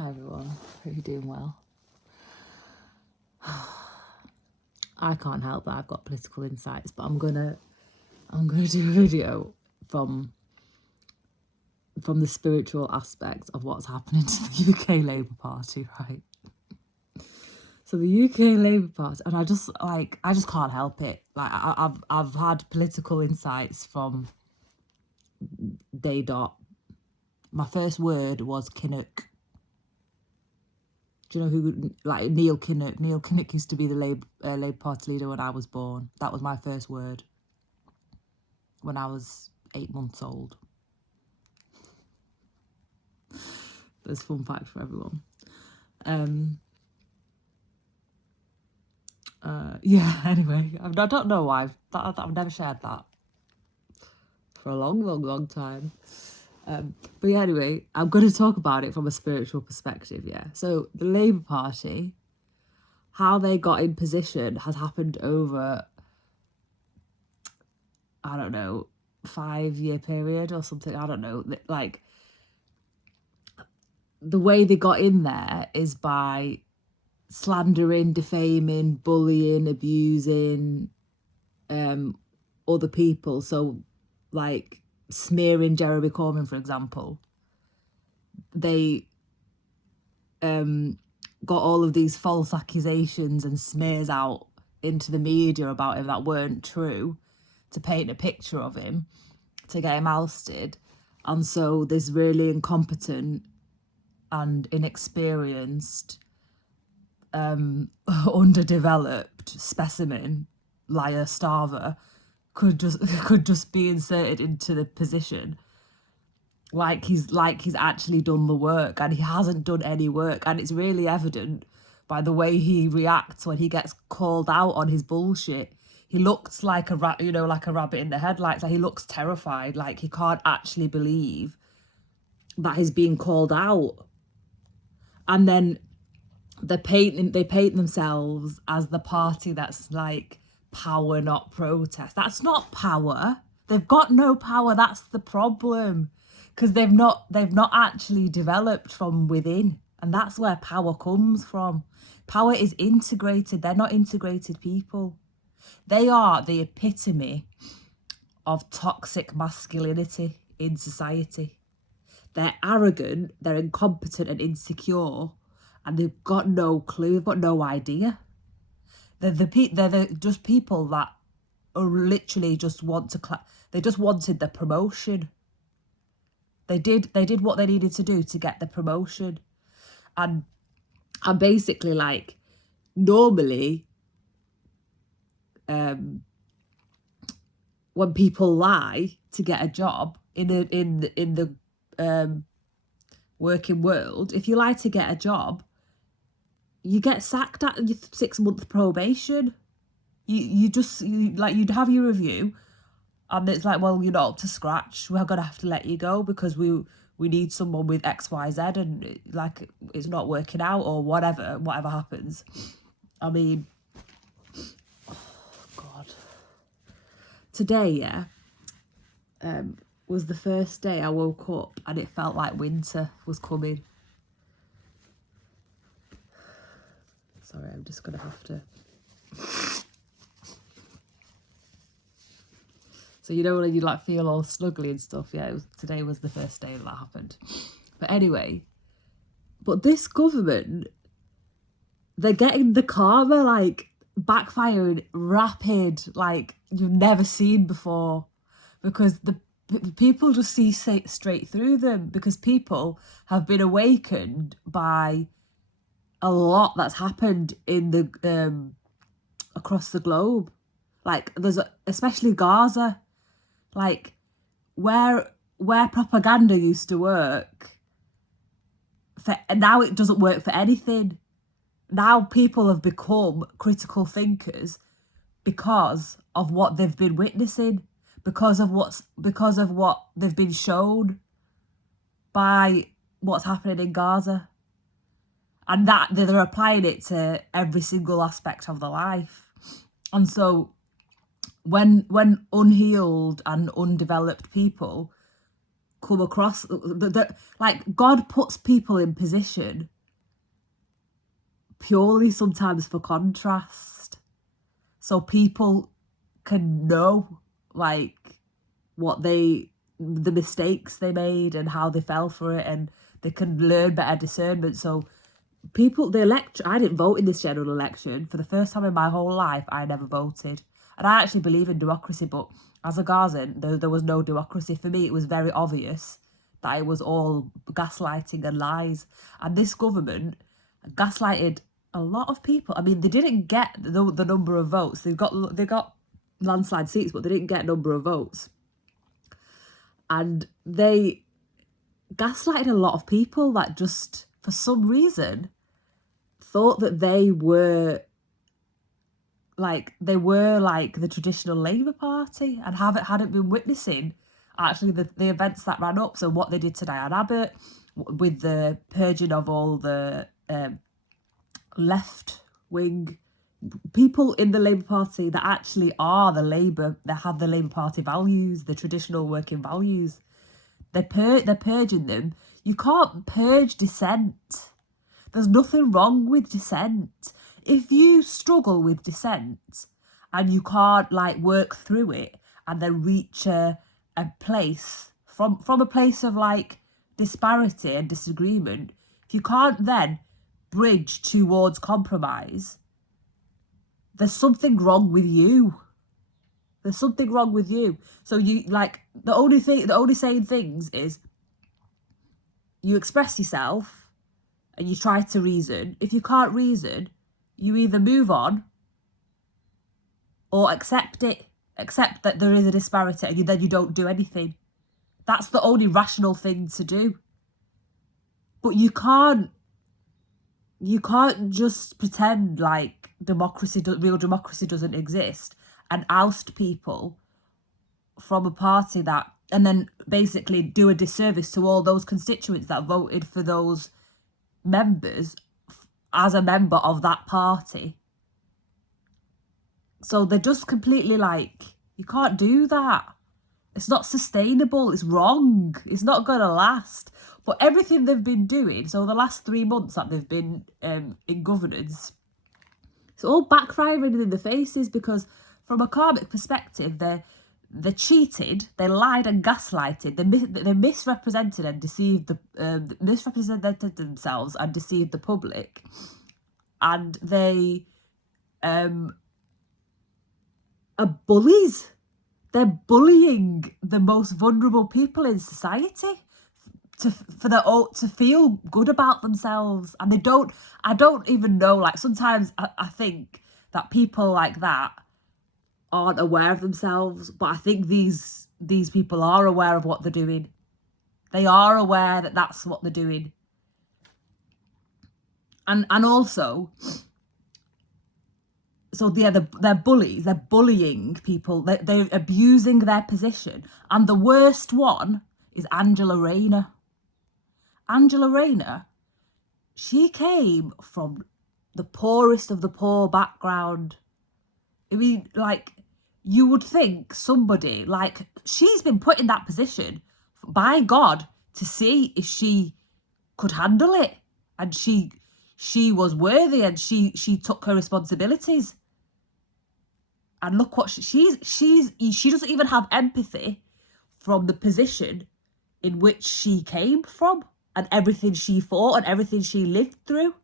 Hi everyone, hope you're doing well. I can't help that I've got political insights, but I'm gonna do a video from the spiritual aspect of what's happening to the UK Labour Party, right? So the UK Labour Party, and I just can't help it. Like I've had political insights from day dot. My first word was Kinnock. Do you know who, like Neil Kinnock? Neil Kinnock used to be the Labour Party leader when I was born. That was my first word when I was 8 months old. There's fun facts for everyone. Yeah, anyway, I don't know why. I've never shared that for a long time. But yeah, anyway, I'm going to talk about it from a spiritual perspective, yeah. So the Labour Party, how they got in position has happened over, I don't know, 5-year period or something. I don't know. Like, the way they got in there is by slandering, defaming, bullying, abusing other people. So, like, smearing Jeremy Corbyn, for example. They got all of these false accusations and smears out into the media about him that weren't true to paint a picture of him, to get him ousted. And so this really incompetent and inexperienced, underdeveloped specimen, liar, starver, could just be inserted into the position like he's actually done the work, and he hasn't done any work. And it's really evident by the way he reacts when he gets called out on his bullshit. He looks like a like a rabbit in the headlights. Like, he looks terrified, like he can't actually believe that he's being called out. And then they paint themselves as the party that's like power, not protest. That's not power. They've got no power. That's the problem, because they've not actually developed from within, and that's where power comes from. Power is integrated. They're not integrated people. They are the epitome of toxic masculinity in society. They're arrogant, they're incompetent and insecure, and they've got no clue, they've got no idea. They're just people that are literally just want to they just wanted the promotion. They did what they needed to do to get the promotion. And basically, like, normally when people lie to get a job in the working world, if you lie to get a job, you get sacked at your 6-month probation. You'd have your review, and it's like, well, you're not up to scratch, we're gonna have to let you go because we need someone with XYZ, and like, it's not working out, or whatever happens. I mean, oh God. Today, was the first day I woke up and it felt like winter was coming. Sorry, I'm just gonna have to. So when you like feel all snuggly and stuff, yeah, today was the first day that happened. But anyway, this government, they're getting the karma, like, backfiring rapid, like you've never seen before, because the people just see straight through them, because people have been awakened by a lot that's happened in the across the globe. Like, there's especially Gaza, like where propaganda used to work and now it doesn't work for anything. Now people have become critical thinkers because of what they've been witnessing, because of what they've been shown by what's happening in Gaza, and that they're applying it to every single aspect of their life. And so when unhealed and undeveloped people come across, like God puts people in position purely sometimes for contrast, so people can know like the mistakes they made and how they fell for it, and they can learn better discernment. So I didn't vote in this general election. For the first time in my whole life, I never voted. And I actually believe in democracy, but as a Gazan, there was no democracy. For me, it was very obvious that it was all gaslighting and lies. And this government gaslighted a lot of people. I mean, they didn't get the number of votes. They got landslide seats, but they didn't get a number of votes. And they gaslighted a lot of people that just, for some reason, thought that they were like the traditional Labour Party, and hadn't been witnessing actually the events that ran up. So what they did to Diane Abbott with the purging of all the left wing people in the Labour Party that actually are that have the Labour Party values, the traditional working values. They're purging them. You can't purge dissent. There's nothing wrong with dissent. If you struggle with dissent and you can't like work through it and then reach a place from a place of like disparity and disagreement, if you can't then bridge towards compromise, there's something wrong with you. There's something wrong with you. So you like the only saying things is you express yourself and you try to reason. If you can't reason, you either move on or accept it. Accept that there is a disparity, and then you don't do anything. That's the only rational thing to do. But you can't just pretend like real democracy doesn't exist and oust people from a party and then basically do a disservice to all those constituents that voted for those members as a member of that party. So they're just completely like, you can't do that. It's not sustainable. It's wrong. It's not going to last. But everything they've been doing, so the last 3 months that they've been in governance, it's all backfiring in the faces, because from a karmic perspective, they cheated, they lied and gaslighted, they misrepresented and deceived misrepresented themselves and deceived the public, and they are bullies. They're bullying the most vulnerable people in society to feel good about themselves. And I don't even know, like sometimes I think that people like that aren't aware of themselves, but I think these people are aware of what they're doing. They are aware that that's what they're doing. And also, so they're bullies, they're bullying people, they're abusing their position. And the worst one is Angela Rayner. Angela Rayner, she came from the poorest of the poor background. I mean, like, you would think somebody, like, she's been put in that position by God to see if she could handle it. And she was worthy, and she took her responsibilities. And look what she doesn't even have empathy from the position in which she came from and everything she fought and everything she lived through.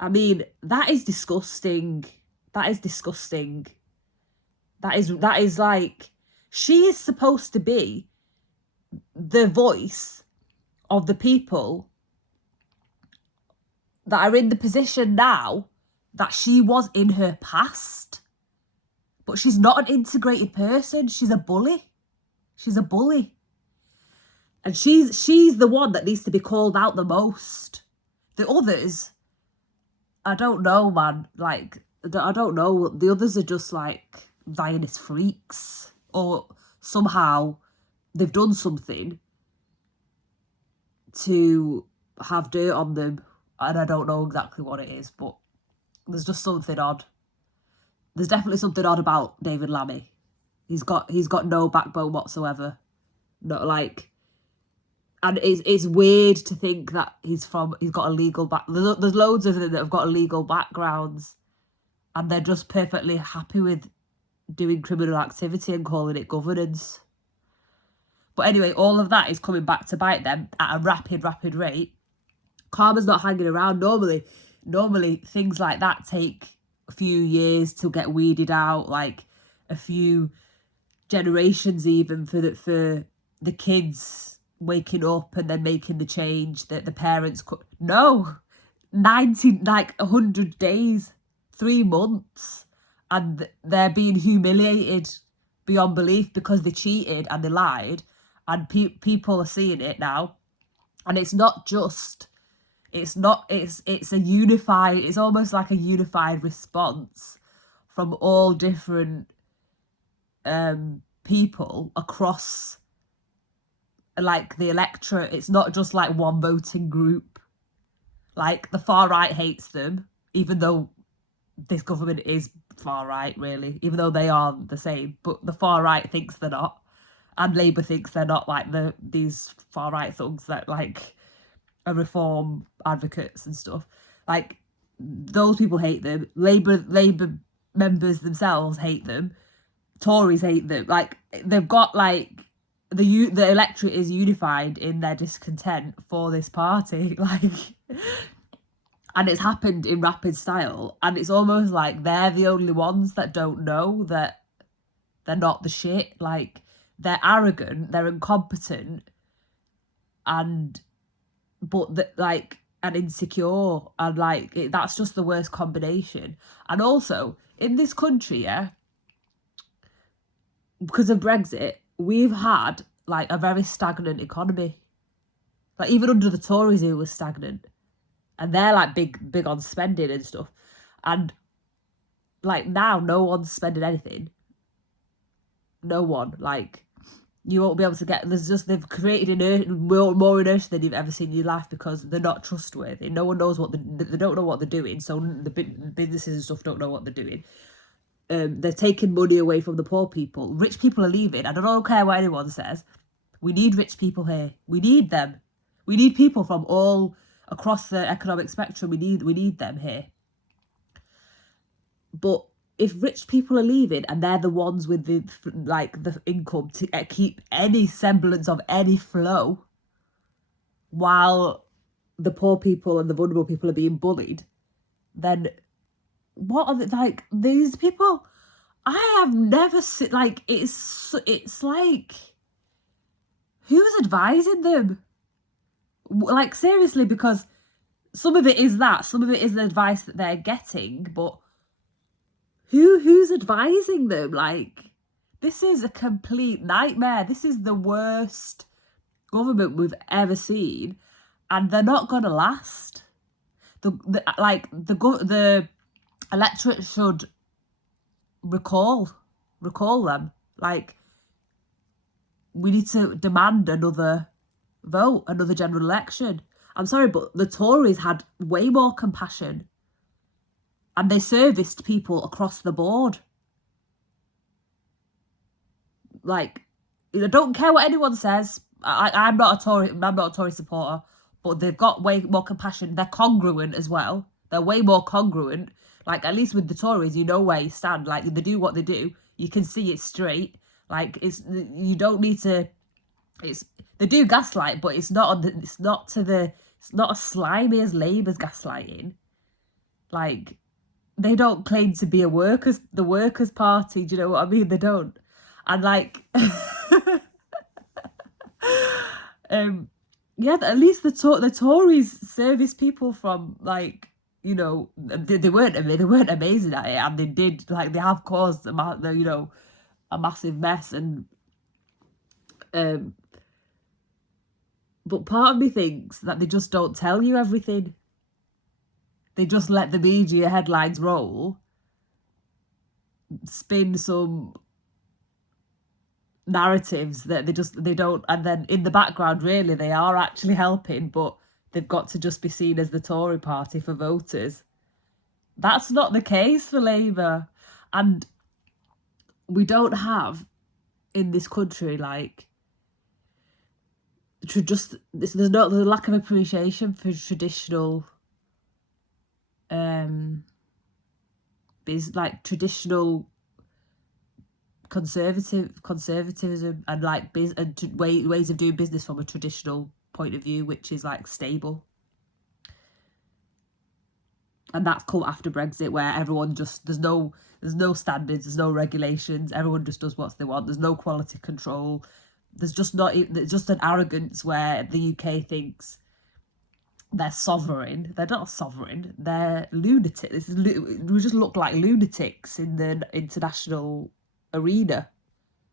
I mean, that is disgusting. That is disgusting. That is like, she is supposed to be the voice of the people that are in the position now that she was in her past. But she's not an integrated person. She's a bully. She's a bully. And she's the one that needs to be called out the most. The others, I don't know, man. Like, I don't know. The others are just like Zionist freaks, or somehow they've done something to have dirt on them, and I don't know exactly what it is, but there's just something odd. There's definitely something odd about David Lammy. He's got no backbone whatsoever. Not like, and it's weird to think that he's got a legal back. There's loads of them that have got illegal backgrounds, and they're just perfectly happy with doing criminal activity and calling it governance. But anyway, all of that is coming back to bite them at a rapid rate. Karma's not hanging around. Normally things like that take a few years to get weeded out, like a few generations even for the kids waking up and then making the change that the parents could. No, 100 days, 3 months, and they're being humiliated beyond belief because they cheated and they lied, and people are seeing it now. And it's a unified, it's almost like a unified response from all different people across like the electorate. It's not just like one voting group. Like the far right hates them, even though this government is far right, really, even though they are the same, but the far right thinks they're not, and Labour thinks they're not, like these far right thugs that like are reform advocates and stuff. Like those people hate them. Labour members themselves hate them. Tories hate them. Like they've got like the electorate is unified in their discontent for this party. Like, and it's happened in rapid style, and it's almost like they're the only ones that don't know that they're not the shit. Like they're arrogant, they're incompetent, and insecure, and like that's just the worst combination. And also in this country, yeah, because of Brexit, we've had like a very stagnant economy. Like even under the Tories, it was stagnant, and they're like big on spending and stuff. And like now, no one's spending anything. No one. Like you won't be able to get. They've created more inertia than you've ever seen in your life because they're not trustworthy. No one knows they don't know what they're doing. So the businesses and stuff don't know what they're doing. They're taking money away from the poor people. Rich people are leaving. I don't care what anyone says. We need rich people here. We need them. We need people from all across the economic spectrum. We need them here. But if rich people are leaving and they're the ones with the income to keep any semblance of any flow, while the poor people and the vulnerable people are being bullied, then what are like these people? I have never seen like it's like who's advising them? Like seriously, because some of it is that, some of it is the advice that they're getting, but who's advising them? Like this is a complete nightmare. This is the worst government we've ever seen, and they're not gonna last. The electorate should recall them. Like we need to demand another vote, another general election. I'm sorry, but the Tories had way more compassion, and they serviced people across the board. Like, I don't care what anyone says. I'm not a Tory supporter, but they've got way more compassion. They're congruent as well. They're way more congruent. Like, at least with the Tories, you know where you stand. Like, they do what they do. You can see it straight. Like, you don't need to. They do gaslight, but it's not as slimy as Labour's gaslighting. Like, they don't claim to be the workers' party. Do you know what I mean? They don't. And like, yeah, at least the Tories service people from like, you know, they weren't amazing at it, and they did like they have caused a massive mess, and but part of me thinks that they just don't tell you everything. They just let the media headlines roll, spin some narratives that they don't, and then in the background really they are actually helping, but they've got to just be seen as the Tory party for voters. That's not the case for Labour, and we don't have in this country like there's a lack of appreciation for traditional traditional conservatism and ways of doing business from a traditional point of view, which is like stable. And that's come after Brexit, where everyone just there's no standards, there's no regulations, everyone just does what they want. There's no quality control. There's just an arrogance where the UK thinks they're sovereign. They're not sovereign. They're lunatics. We just look like lunatics in the international arena,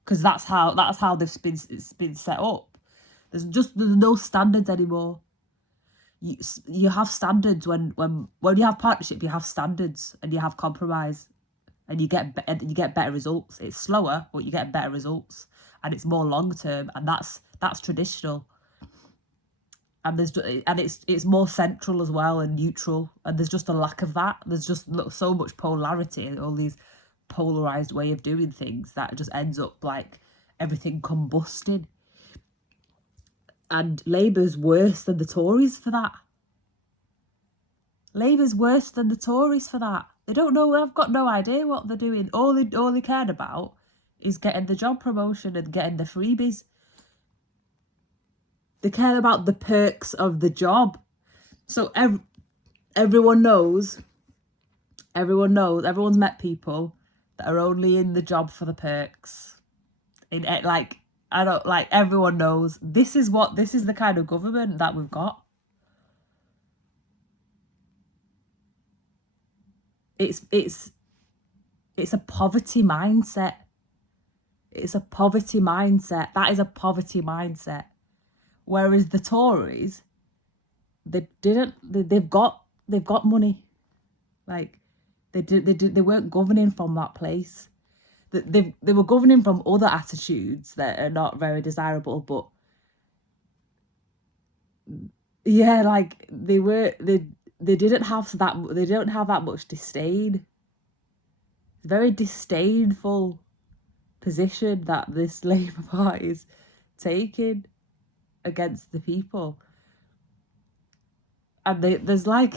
because that's how it's been set up. There's no standards anymore. You have standards when you have partnership. You have standards and you have compromise, and you get better results. It's slower, but you get better results, and it's more long term, and that's traditional. And it's more central as well and neutral, and there's just a lack of that. There's just so much polarity and all these polarized way of doing things that just ends up like everything combusting. And Labour's worse than the Tories for that. Labour's worse than the Tories for that. They don't know. I've got no idea what they're doing. All they cared about is getting the job promotion and getting the freebies. They care about the perks of the job. So everyone knows. Everyone's met people that are only in the job for the perks. Everyone knows this is the kind of government that we've got. It's a poverty mindset. It's a poverty mindset. That is a poverty mindset. Whereas the Tories, they've got money. Like they weren't governing from that place. They were governing from other attitudes that are not very desirable, but yeah, like they didn't have that much disdain. Very disdainful position that this Labour Party is taking against the people. And there's like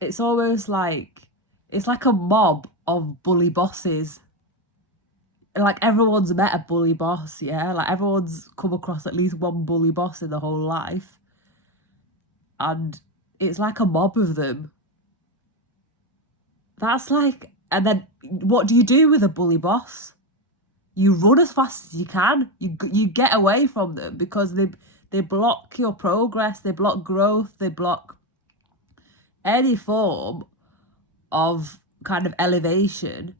it's almost like it's like a mob of bully bosses. Like everyone's met a bully boss, yeah? Like everyone's come across at least one bully boss in their whole life. And it's like a mob of them. That's like, and then what do you do with a bully boss? You run as fast as you can. You get away from them because they block your progress, they block growth, they block any form of kind of elevation,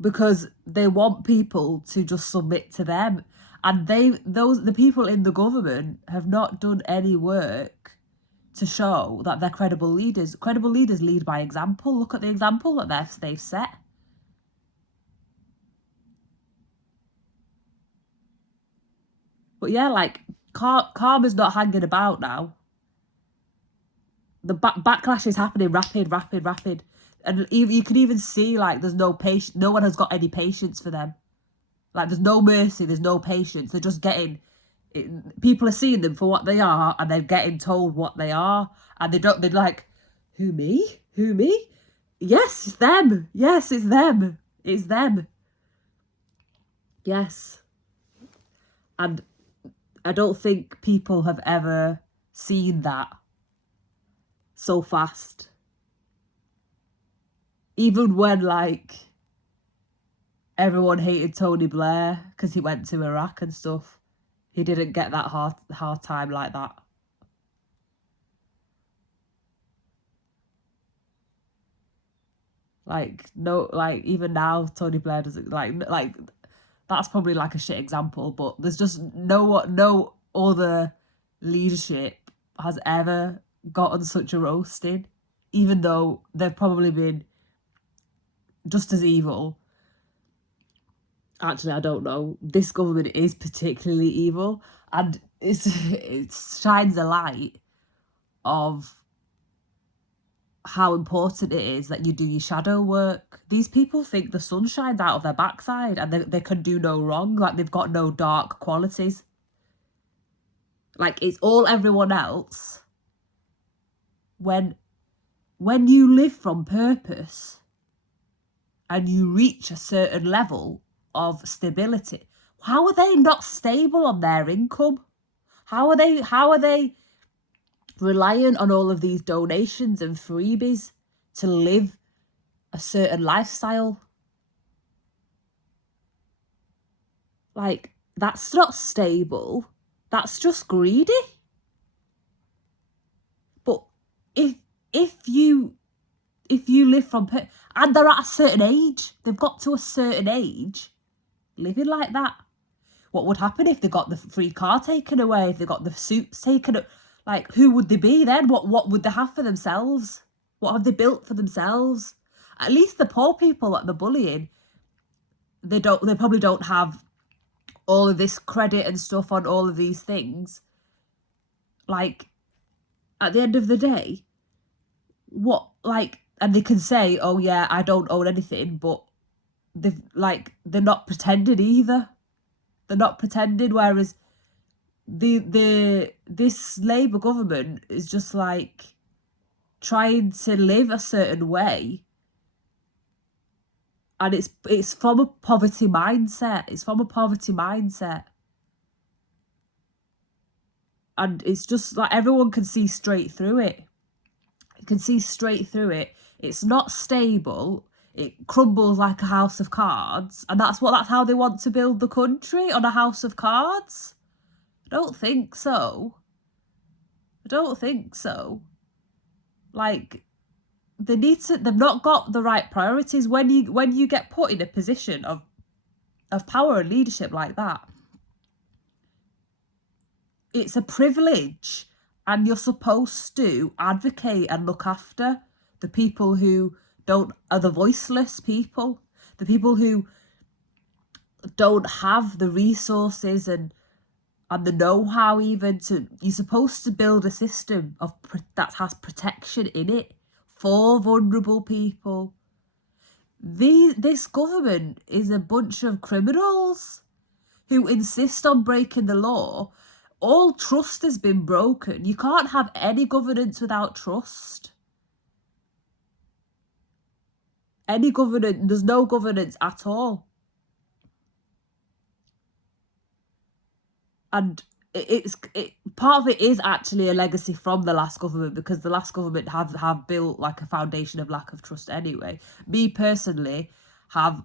because they want people to just submit to them. And the people in the government have not done any work to show that they're credible leaders. Credible leaders lead by example. Look at the example that they've set. But yeah, like karma's not hanging about now. The backlash is happening rapid. And you can even see like there's no patience. No one has got any patience for them. Like there's no mercy, there's no patience. They're just people are seeing them for what they are, and they're getting told what they are, and they're like, who, me? Yes, it's them. Yes, it's them. It's them. Yes. And I don't think people have ever seen that so fast. Even when like everyone hated Tony Blair because he went to Iraq and stuff, he didn't get that hard time like that. Like no, like even now Tony Blair doesn't like that's probably like a shit example, but there's just no other leadership has ever gotten such a roasting, even though they've probably been just as evil. Actually, I don't know. This government is particularly evil, and it shines a light of how important it is that you do your shadow work. These people think the sun shines out of their backside and they can do no wrong, like they've got no dark qualities. Like it's all everyone else. When you live from purpose and you reach a certain level of stability, how are they not stable on their income? How are they reliant on all of these donations and freebies to live a certain lifestyle? Like, that's not stable. That's just greedy. But if you live from and they're at a certain age, they've got to a certain age living like that. What would happen if they got the free car taken away, if they got the suits taken away? Like, who would they be then? What would they have for themselves? What have they built for themselves? At least the poor people that they're bullying, they probably don't have all of this credit and stuff on all of these things. Like, at the end of the day, and they can say, oh yeah, I don't own anything, but they're not pretending either. They're not pretending, whereas this Labour government is just like trying to live a certain way, and it's from a poverty mindset. It's from a poverty mindset, and it's just like everyone can see straight through it. You can see straight through it. It's not stable. It crumbles like a house of cards, and that's how they want to build the country, on a house of cards. I don't think so. Like, they've not got the right priorities. When you get put in a position of power and leadership like that, it's a privilege, and you're supposed to advocate and look after the people who are the voiceless people, the people who don't have the resources and the know-how even to. You're supposed to build a system that has protection in it for vulnerable people. This government is a bunch of criminals who insist on breaking the law. All trust has been broken. You can't have any governance without trust. There's no governance at all. And part of it is actually a legacy from the last government, because the last government have built like a foundation of lack of trust anyway. Me personally have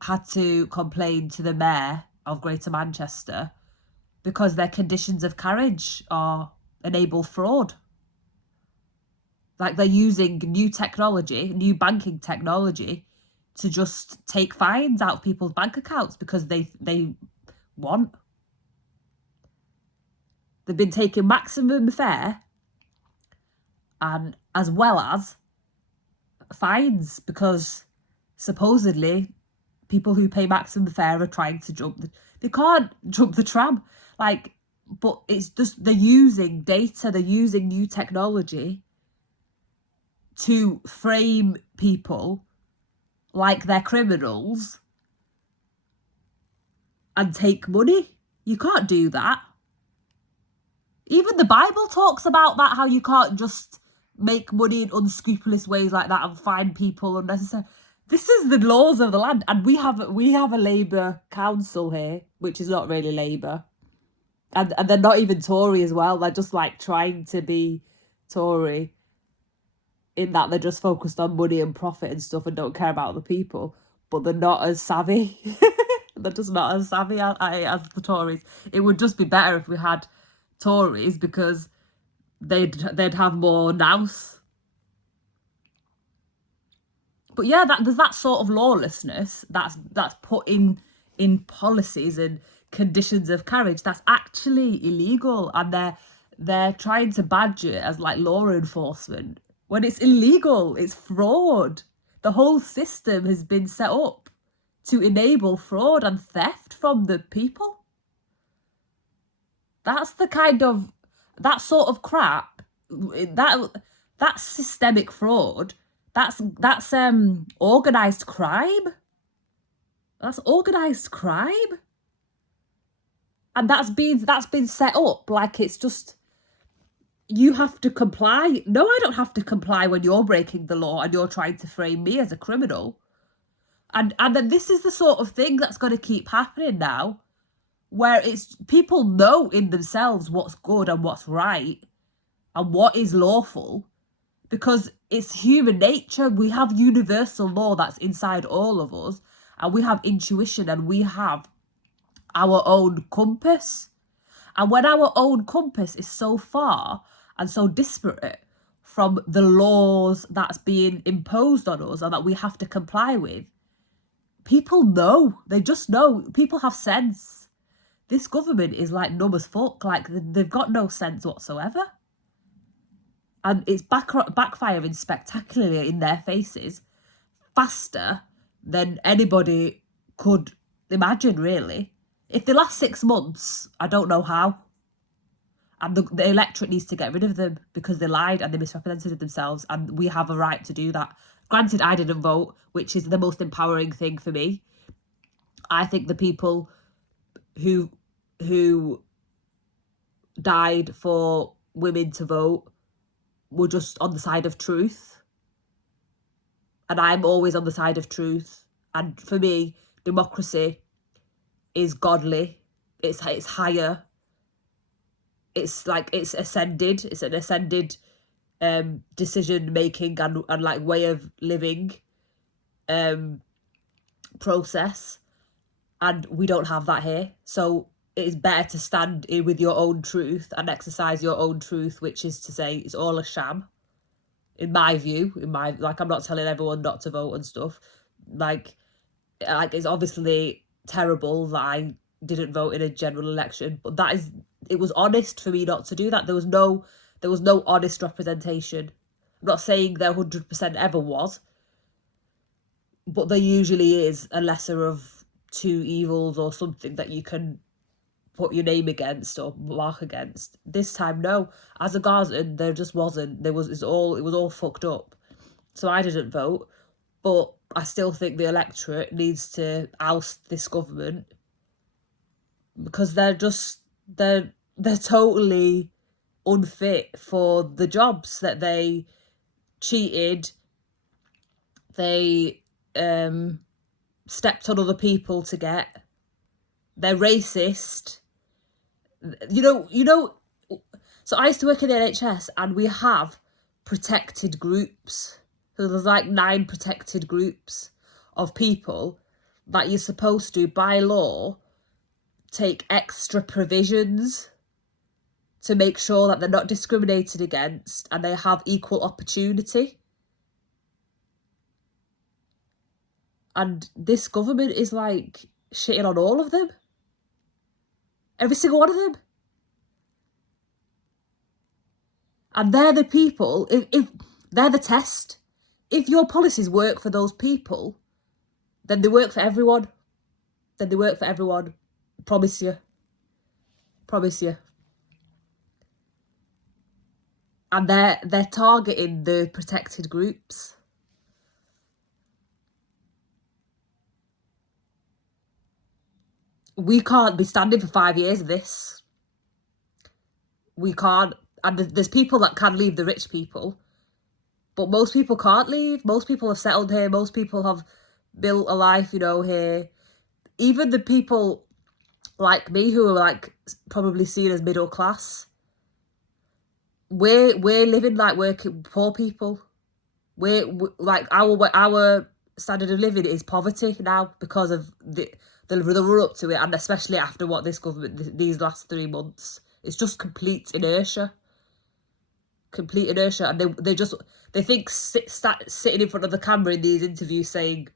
had to complain to the mayor of Greater Manchester because their conditions of carriage enable fraud. Like, they're using new banking technology to just take fines out of people's bank accounts because they want. They've been taking maximum fare and as well as fines, because supposedly people who pay maximum fare are trying to they can't jump the tram. Like, but it's just, they're using data, they're using new technology to frame people like they're criminals and take money. You can't do that. Even the Bible talks about that, how you can't just make money in unscrupulous ways like that and find people unnecessary. This is the laws of the land, and we have a Labour council here, which is not really Labour, and they're not even Tory as well. They're just like trying to be Tory, in that they're just focused on money and profit and stuff and don't care about the people, but they're not as savvy. They're just not as savvy as the Tories. It would just be better if we had Tories, because they'd have more nous. But yeah, there's that sort of lawlessness that's put in policies and conditions of carriage that's actually illegal, and they're trying to badge it as like law enforcement when it's illegal. It's fraud. The whole system has been set up to enable fraud and theft from the people. That's the kind of, that sort of crap, That's systemic fraud. That's organized crime. That's organized crime. And that's been set up like it's just you have to comply. No, I don't have to comply when you're breaking the law and you're trying to frame me as a criminal. And then this is the sort of thing that's going to keep happening now, where it's people know in themselves what's good and what's right and what is lawful, because it's human nature. We have universal law that's inside all of us, and we have intuition, and we have our own compass. And when our own compass is so far and so disparate from the laws that's being imposed on us and that we have to comply with, people know. They just know. People have sense. This government is like numb as fuck. Like, they've got no sense whatsoever. And it's backfiring spectacularly in their faces, faster than anybody could imagine, really. If they last 6 months, I don't know how. And the electorate needs to get rid of them because they lied and they misrepresented themselves, and we have a right to do that. Granted, I didn't vote, which is the most empowering thing for me. I think the people who died for women to vote were just on the side of truth. And I'm always on the side of truth. And for me, democracy is godly. It's higher. It's like it's ascended. It's an ascended decision making and like way of living process. And we don't have that here. So it's better to stand in with your own truth and exercise your own truth, which is to say it's all a sham. In my view, like, I'm not telling everyone not to vote and stuff. Like it's obviously terrible that I didn't vote in a general election, but it was honest for me not to do that. There was no honest representation. I'm not saying there 100% ever was, but there usually is a lesser of two evils or something that you can put your name against or mark against. This time, no. As a Gazan, there just wasn't. It was all fucked up. So I didn't vote, but I still think the electorate needs to oust this government because they're totally unfit for the jobs that they cheated. They stepped on other people to get. They're racist. You know. So I used to work in the NHS, and we have protected groups. So there's like 9 protected groups of people that you're supposed to, by law, take extra provisions to make sure that they're not discriminated against and they have equal opportunity. And this government is like shitting on all of them. Every single one of them. And they're the people, if they're the test. If your policies work for those people, then they work for everyone. Promise you. And they're targeting the protected groups. We can't be standing for 5 years of this. We can't. And there's people that can leave, the rich people, but most people can't leave. Most people have settled here. Most people have built a life, here. Even the people like me who are like probably seen as middle class, we're living like working poor people. We're like our standard of living is poverty now because of the run up to it, and especially after what this government these last 3 months. It's just complete inertia, and they think sitting in front of the camera in these interviews saying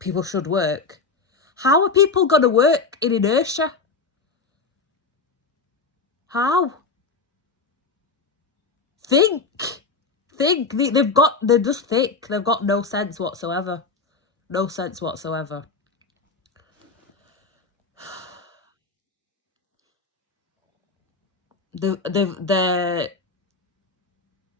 people should work. How are people gonna work in inertia? How? Think. They're just thick. They've got no sense whatsoever. No sense whatsoever.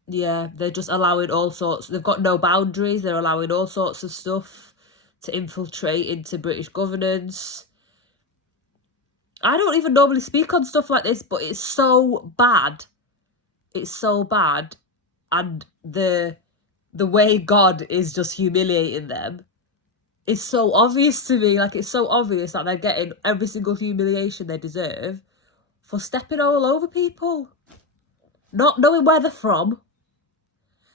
Yeah, they're just allowing all sorts. They've got no boundaries. They're allowing all sorts of stuff to infiltrate into British governance. I don't even normally speak on stuff like this, but it's so bad. It's so bad. And the way God is just humiliating them is so obvious to me. Like, it's so obvious that they're getting every single humiliation they deserve for stepping all over people, not knowing where they're from.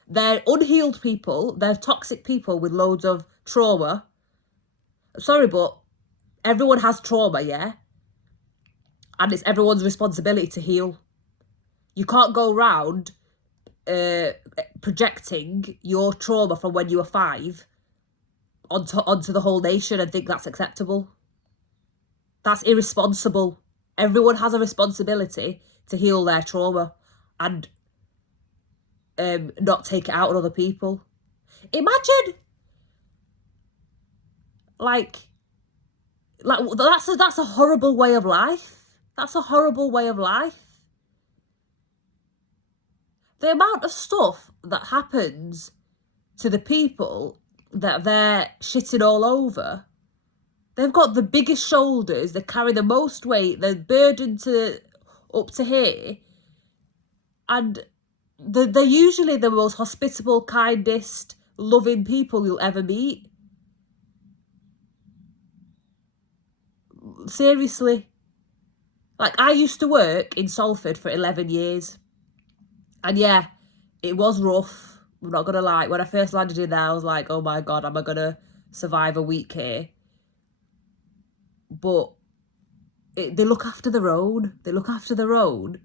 They're unhealed people. They're toxic people with loads of trauma. Sorry, but everyone has trauma, yeah? And it's everyone's responsibility to heal. You can't go around projecting your trauma from when you were 5 onto the whole nation and think that's acceptable. That's irresponsible. Everyone has a responsibility to heal their trauma and not take it out on other people. Imagine, like that's a horrible way of life. That's a horrible way of life. The amount of stuff that happens to the people that they're shitting all over. They've got the biggest shoulders, they carry the most weight, they're burdened up to here. And they're usually the most hospitable, kindest, loving people you'll ever meet. Seriously. Like, I used to work in Salford for 11 years. And yeah, it was rough. I'm not going to lie. When I first landed in there, I was like, oh my God, am I going to survive a week here? But they look after their own. They look after their own.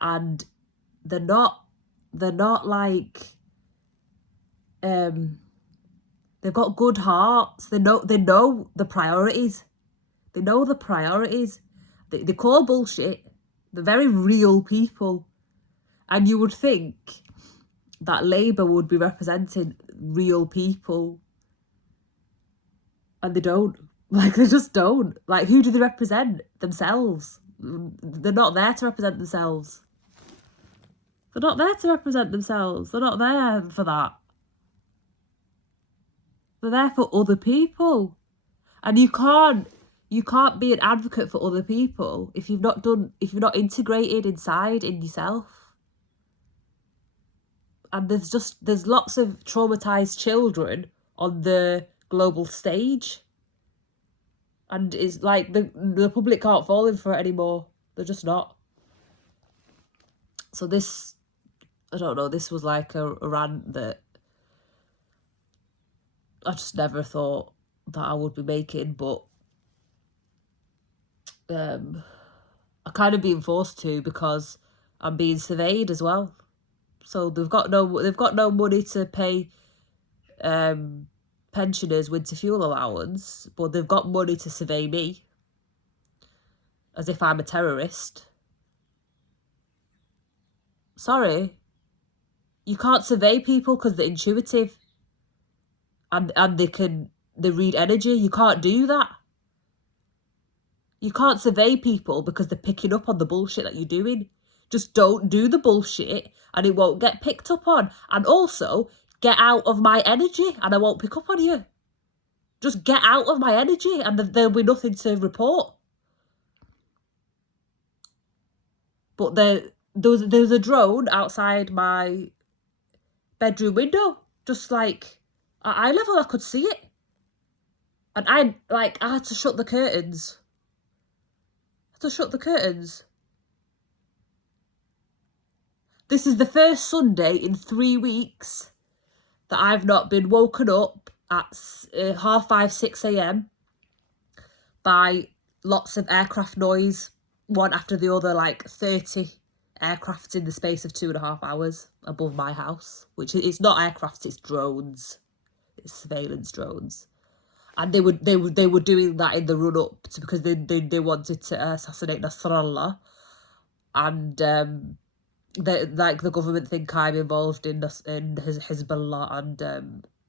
And they're not like, they've got good hearts. They know the priorities. They know the priorities. They call bullshit. They're very real people. And you would think that Labour would be representing real people. And they don't. Like, they just don't. Like, who do they represent? Themselves. They're not there to represent themselves. They're not there to represent themselves. They're not there for that. They're there for other people. And you can't be an advocate for other people if you're not integrated inside in yourself. And there's lots of traumatized children on the global stage. And it's like the public can't fall in for it anymore. They're just not. So this, I don't know, this was like a rant that I just never thought that I would be making, but I'm kind of being forced to because I'm being surveyed as well. So they've got no money to pay pensioners winter fuel allowance, but they've got money to survey me as if I'm a terrorist. Sorry, you can't survey people because they're intuitive and they read energy. You can't do that. You can't survey people because they're picking up on the bullshit that you're doing. Just don't do the bullshit and it won't get picked up on. And also, get out of my energy and I won't pick up on you. Just get out of my energy and there'll be nothing to report. But there was a drone outside my bedroom window. Just like, at eye level, I could see it. And I had to shut the curtains. This is the first Sunday in 3 weeks that I've not been woken up at 5:30, 6 a.m. by lots of aircraft noise, one after the other, like 30 aircrafts in the space of 2.5 hours above my house, which it's not aircrafts, it's drones. It's surveillance drones. And they were doing that in the run up to, because they wanted to assassinate Nasrallah, and the government think I'm involved in Hezbollah and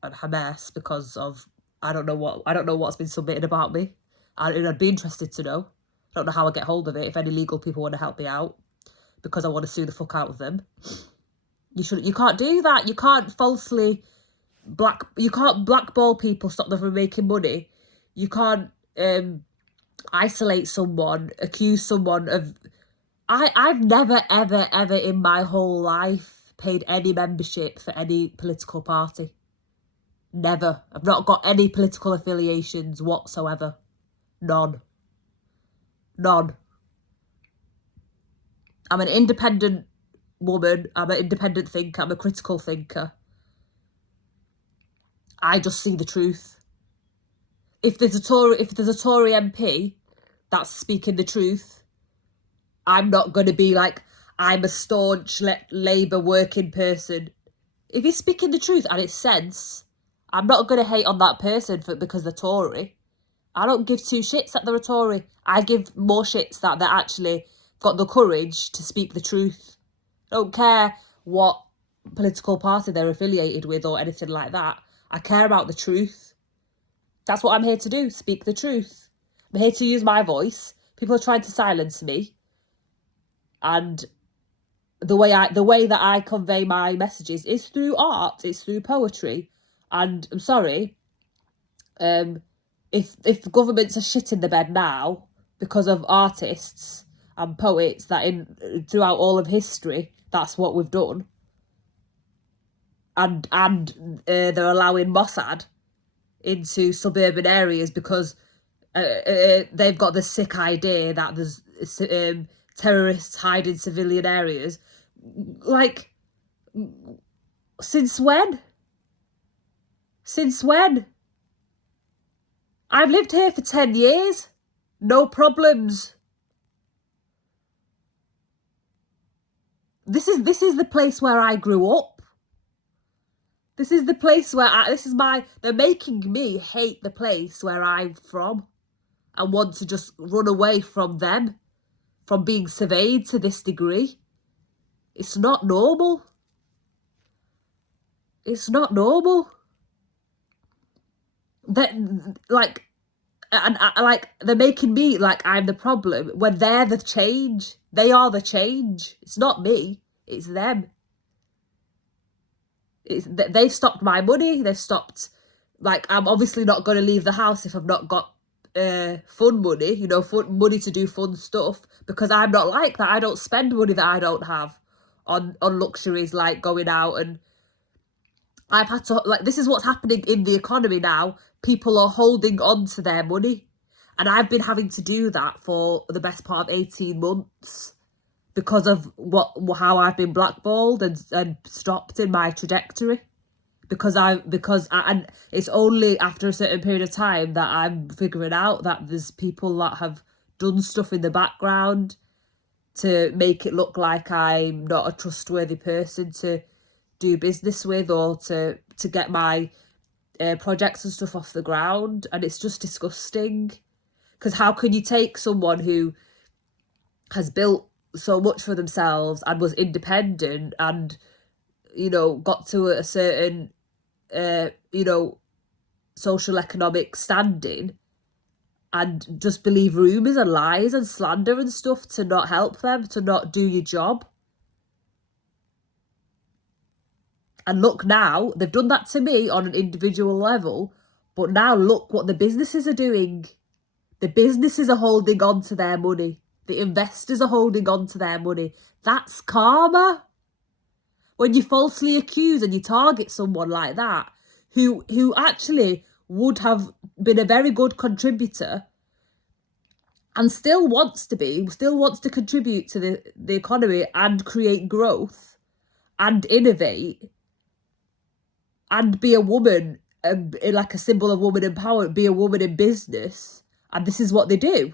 Hamas because of I don't know what's been submitted about me. I'd be interested to know. I don't know how I get hold of it. If any legal people want to help me out, because I want to sue the fuck out of them. You can't do that. You can't falsely you can't blackball people, stop them from making money. You can't isolate someone, accuse someone of... I've never, ever, ever in my whole life paid any membership for any political party. Never. I've not got any political affiliations whatsoever. None. I'm an independent woman. I'm an independent thinker. I'm a critical thinker. I just see the truth. If there's a Tory MP that's speaking the truth, I'm not going to be like, I'm a staunch Labour working person. If you're speaking the truth and it's sense, I'm not going to hate on that person because they're Tory. I don't give two shits that they're a Tory. I give more shits that they're actually got the courage to speak the truth. I don't care what political party they're affiliated with or anything like that. I care about the truth. That's what I'm here to do, speak the truth. I'm here to use my voice. People are trying to silence me. And the way that I convey my messages is through art, it's through poetry. And I'm sorry, if governments are shit in the bed now because of artists and poets that throughout all of history, that's what we've done. And they're allowing Mossad into suburban areas because they've got the sick idea that there's terrorists hide in civilian areas. Like, since when? Since when? I've lived here for 10 years. No problems. This is the place where I grew up. This is the place where they're making me hate the place where I'm from and want to just run away from them, from being surveyed to this degree. It's not normal. It's not normal. That, like, and like, they're making me like I'm the problem when they're the change. They are the change. It's not me. It's them. They've stopped my money. They've stopped, like, I'm obviously not going to leave the house if I've not got fun money, fun money to do fun stuff, because I'm not like that. I don't spend money that I don't have on luxuries like going out. And I've had to, like, this is what's happening in the economy now. People are holding on to their money. And I've been having to do that for the best part of 18 months because of how I've been blackballed and stopped in my trajectory. And it's only after a certain period of time that I'm figuring out that there's people that have done stuff in the background to make it look like I'm not a trustworthy person to do business with or to get my projects and stuff off the ground. And it's just disgusting, because how can you take someone who has built so much for themselves and was independent and got to a certain social economic standing, and just believe rumours and lies and slander and stuff to not help them, to not do your job? And look now, they've done that to me on an individual level, but now look what the businesses are doing. The businesses are holding on to their money. The investors are holding on to their money. That's karma. When you falsely accuse and you target someone like that, who actually would have been a very good contributor and still wants to contribute to the economy and create growth and innovate and be a woman, like a symbol of woman empowerment, be a woman in business. And this is what they do.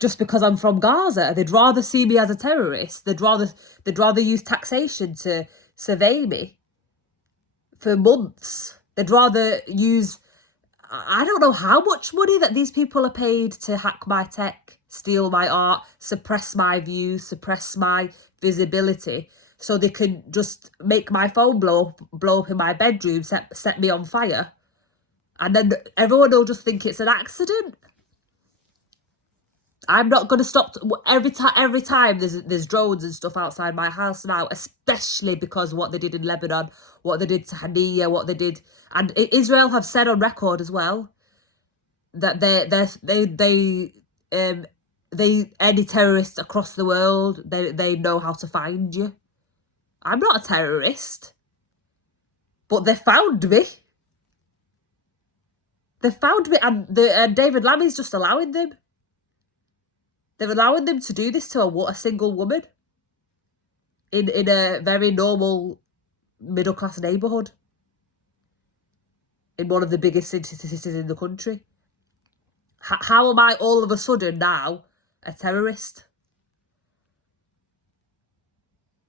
Just because I'm from Gaza, they'd rather see me as a terrorist. They'd rather use taxation to survey me for months. They'd rather use, I don't know how much money that these people are paid to hack my tech, steal my art, suppress my views, suppress my visibility, so they can just make my phone blow up in my bedroom, set me on fire. And then everyone will just think it's an accident. I'm not going to stop. Every time there's drones and stuff outside my house now, especially because what they did in Lebanon, what they did to Hania, what they did. And Israel have said on record as well that they any terrorists across the world, they know how to find you. I'm not a terrorist, but they found me. They found me, and David Lammy's just allowing them. They're allowing them to do this to a single woman in a very normal middle-class neighbourhood in one of the biggest cities in the country. How am I all of a sudden now a terrorist?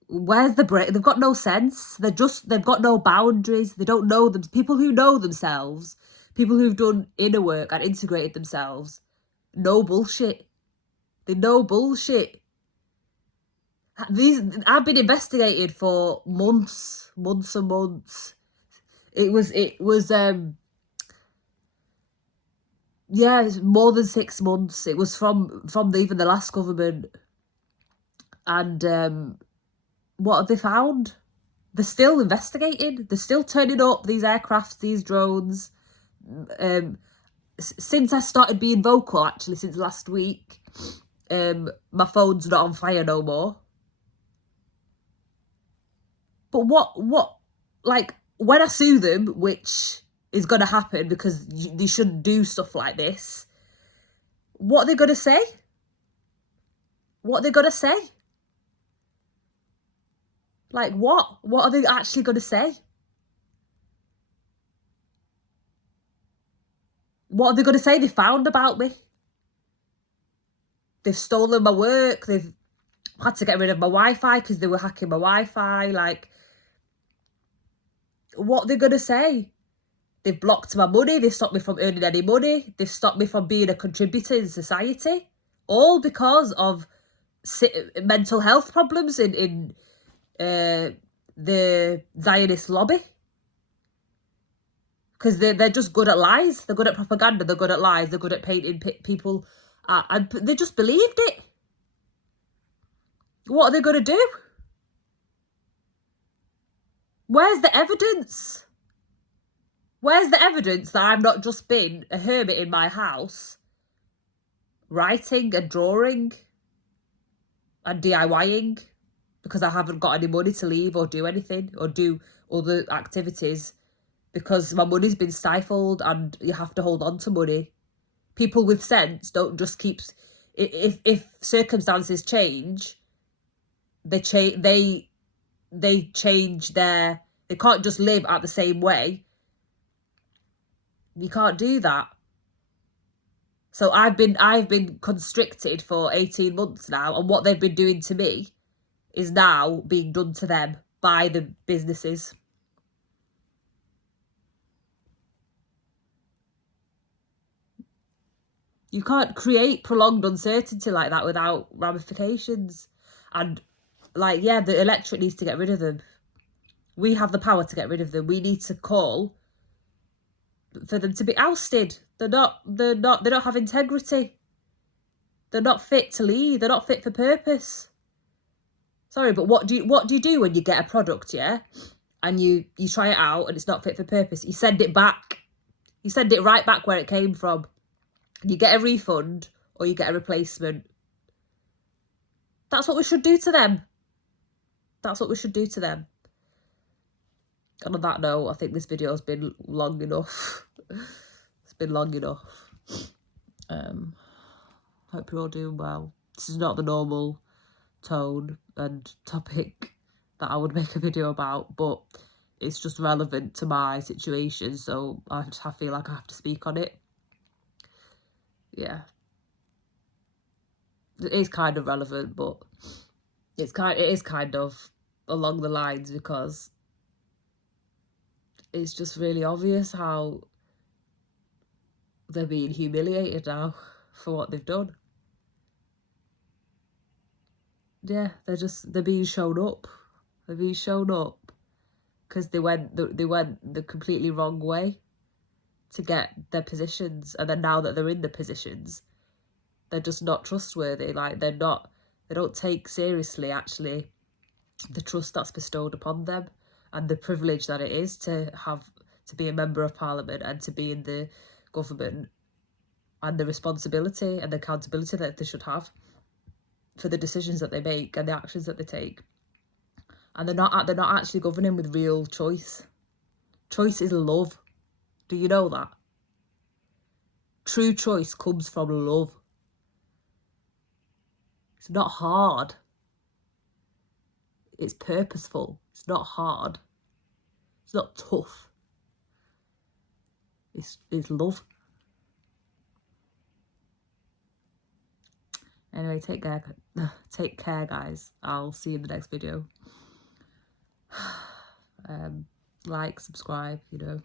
Where's the break? They've got no sense. They've got no boundaries. They don't know them. People who know themselves, people who've done inner work and integrated themselves, know bullshit. They know bullshit. I've been investigated for months and months. It was yeah, more than 6 months. It was from even the last government. And what have they found? They're still investigating. They're still turning up these aircrafts, these drones. Since I started being vocal, actually, since last week, my phone's not on fire no more. But what, like, when I sue them, which is going to happen because they shouldn't do stuff like this, what are they going to say? What are they going to say? Like, what? What are they actually going to say? What are they going to say they found about me? They've stolen my work. They've had to get rid of my Wi-Fi because they were hacking my Wi-Fi. Like, what are they going to say? They've blocked my money. They've stopped me from earning any money. They've stopped me from being a contributor in society. All because of mental health problems in the Zionist lobby. Because they're just good at lies. They're good at propaganda. They're good at lies. They're good at painting people. And they just believed it. What are they going to do? Where's the evidence? Where's the evidence that I've not just been a hermit in my house, writing and drawing and DIYing because I haven't got any money to leave or do anything or do other activities because my money's been stifled and you have to hold on to money. People with sense don't just keep... If circumstances change, they change their... They can't just live at the same way. You can't do that. So I've been constricted for 18 months now, and what they've been doing to me is now being done to them by the businesses. You can't create prolonged uncertainty like that without ramifications. And, like, yeah, the electorate needs to get rid of them. We have the power to get rid of them. We need to call for them to be ousted. They don't have integrity. They're not fit to lead. They're not fit for purpose. Sorry, but what do you do when you get a product, yeah? And you try it out and it's not fit for purpose? You send it back. You send it right back where it came from. You get a refund or you get a replacement. That's what we should do to them. That's what we should do to them. And on that note, I think this video has been long enough. It's been long enough. Hope you're all doing well. This is not the normal tone and topic that I would make a video about, but it's just relevant to my situation, so I feel like I have to speak on it. Yeah. It is kind of relevant, but it is kind of along the lines because it's just really obvious how they're being humiliated now for what they've done. Yeah, they're being shown up. They're being shown up because they went the completely wrong way to get their positions, and then now that they're in the positions, They're just not trustworthy. Like, they don't take seriously, actually, the trust that's bestowed upon them and the privilege that it is to be a member of Parliament and to be in the government, and the responsibility and the accountability that they should have for the decisions that they make and the actions that they take. And they're not actually governing with real choice. Choice is love. Do you know that? True choice comes from love. It's not hard. It's purposeful. It's not hard. It's not tough. It's love. Anyway, take care, guys. I'll see you in the next video. Like, subscribe, you know,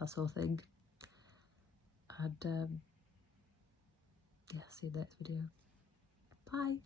that sort of thing. And yeah, see you in the next video. Bye.